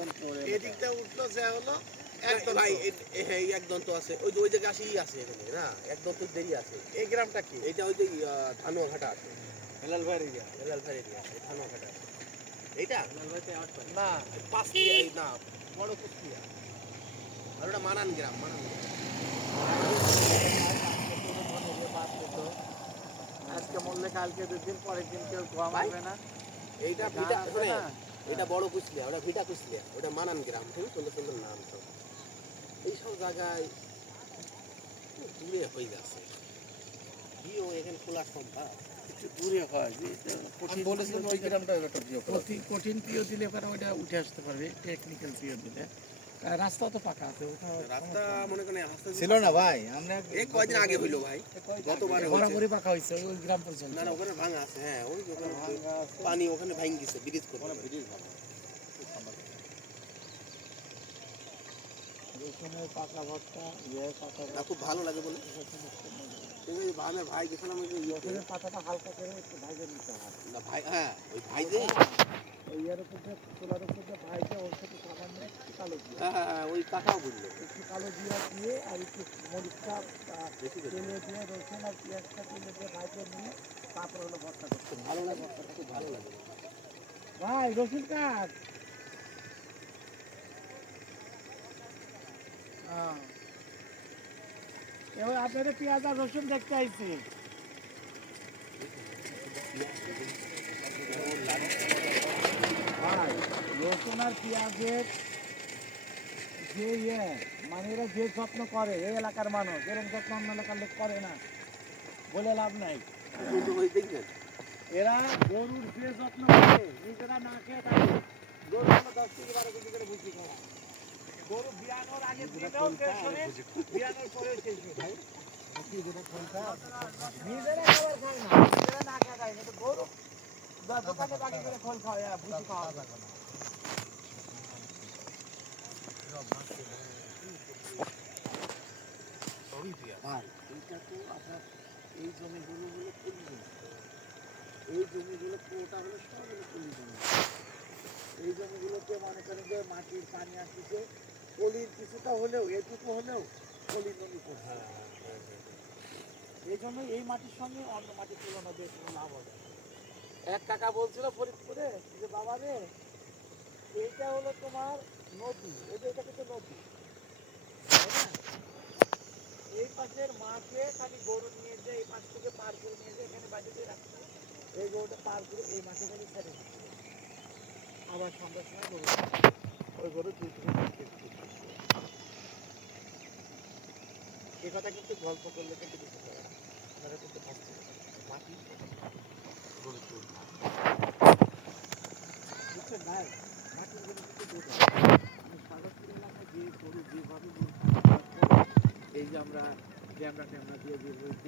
একদম এদিকটা উঠল যে হলো একদম ভাই হ্যাঁ আছে। ওই যে ওই জায়গায় আসি আছে এখানে না? একদন্ত দেরি আছে। এই গ্রামটা কি? এইটা ওই যে আহ, ধানুয়া ঘাটা আছে। হেলাল ভাই এরিয়া? হেলাল ভাই এরিয়া আছে ধানুয়া ঘাটা আছে। এইটা? না পাঁচলিয়া এই না বড় কুষ্টিয়া। আর ওটা মানান গ্রাম মানান আজকে মরলে কালকে দুদিন পরের দিন কেউ ধোয়া ভাই, না। এইটা এটা বড় কুচলিয়া ওটা ভিটা কুচলিয়া ওটা মানান গ্রাম ঠিক সুন্দর সুন্দর নাম সব এইসব জায়গায় দূরে হয়ে গেছে। বিও এখানে খোলা সম্ভব। একটু দূরে হয় আমি কঠিন বলেছিলাম ওই গ্রামটা একটা কঠিন কঠিন পিও দিলে পরে ওইটা উঠে আসতে পারবে টেকনিক্যাল পিও দিলে। রাস্তা তো পাকা আছে রাস্তা মনে করেন ছিল না ভাই আমরা এই কয়দিন আগে হইল ভাই? গতবারে বরাবরই পাকা হয়েছে ওই গ্রাম পর্যন্ত। না না ওখানে ভাঙা আছে হ্যাঁ ওই যে ওখানে পানি ওখানে ভাঙ গেছে ব্রিজ করে ব্রিজ ভালো ওখানে পাকা ভর্তা ইয়ে পাকা না খুব ভালো লাগে বলে। আছে আমার ভাই গেছিলাম ওই ওখানে পাতাটা হালকা করে একটু ভাজে নিতে না ভাই হ্যাঁ ওই ভাই যে ওই ইয়ার উপর উপর দিয়ে ভাইতে ওর সাথে সামান্য একটু কালো দিয়ে হ্যাঁ বলল একটু কালো জিরা দিয়ে আর একটু মরিচটা তেলে দিয়ে রসুন আর পেঁয়াজটা তেলে দিয়ে নিয়ে তারপর হলো ভর্তা করতে ভালো লাগে খুব ভালো লাগে। ভাই রসুন হ্যাঁ। এবার আপনাদের পেঁয়াজ আর রসুন দেখতে আইছি। ভাই রসুন আর পেঁয়াজের যে ইয়ে মানে এরা যে যত্ন করে এই এলাকার মানুষ এরকম যত্ন অন্য এলাকার লোক করে না। বলে লাভ নাই। এরা গরুর যে যত্ন করে নিজেরা না খেয়ে থাকে। গরু দশ কেজি বারো কেজি করে ভুসি খাওয়া গরু বিয়ানোর আগে দিনেও শেষ করে বিয়ানোর পরেও শেষ করে নিজেরা খাবার খায় না নিজেরা না খায় না গরু দোকানে বাকি করে খোল খাওয়া যায় খাওয়া যাবে না ভাই এইটা তো আপনার এই জমিগুলো এই জমিগুলো পুরোটা হলো সব জমি এই জমিগুলোতে মনে করেন যে মাটির পানি আসছে পলির কিছুটা হলেও এটুকু হলেও পলি জমি করছে এই জন্য এই মাটির সঙ্গে অন্য মাটির তুলনা দিয়ে লাভ হবে এক কাকা বলছিল ফরিদপুরে, যে বাবা রে এইটা হলো তোমার নদী, এই যে এটা কিন্তু নদী। এই পাশের মাঠে খালি গরু নিয়ে যে, এই পাশ থেকে পার করে নিয়ে যে, এখানে বাড়িতে রাখছে। এই গরুটা পার করে এই মাঠে খালি ছেড়ে আবার সন্ধ্যার সময় গরু ওই গরু দুই। এ কথা কিন্তু গল্প করলে কিন্তু কিছু না। আপনারা কিন্তু। মাটি গরু দুধ না। বুঝছেন ভাই মাটির গরু কিন্তু দুধ হয়। আমি সাগরপুর এলাকায় আমরা ক্যামেরা ট্যামেরা দিয়ে যে গরু দেখি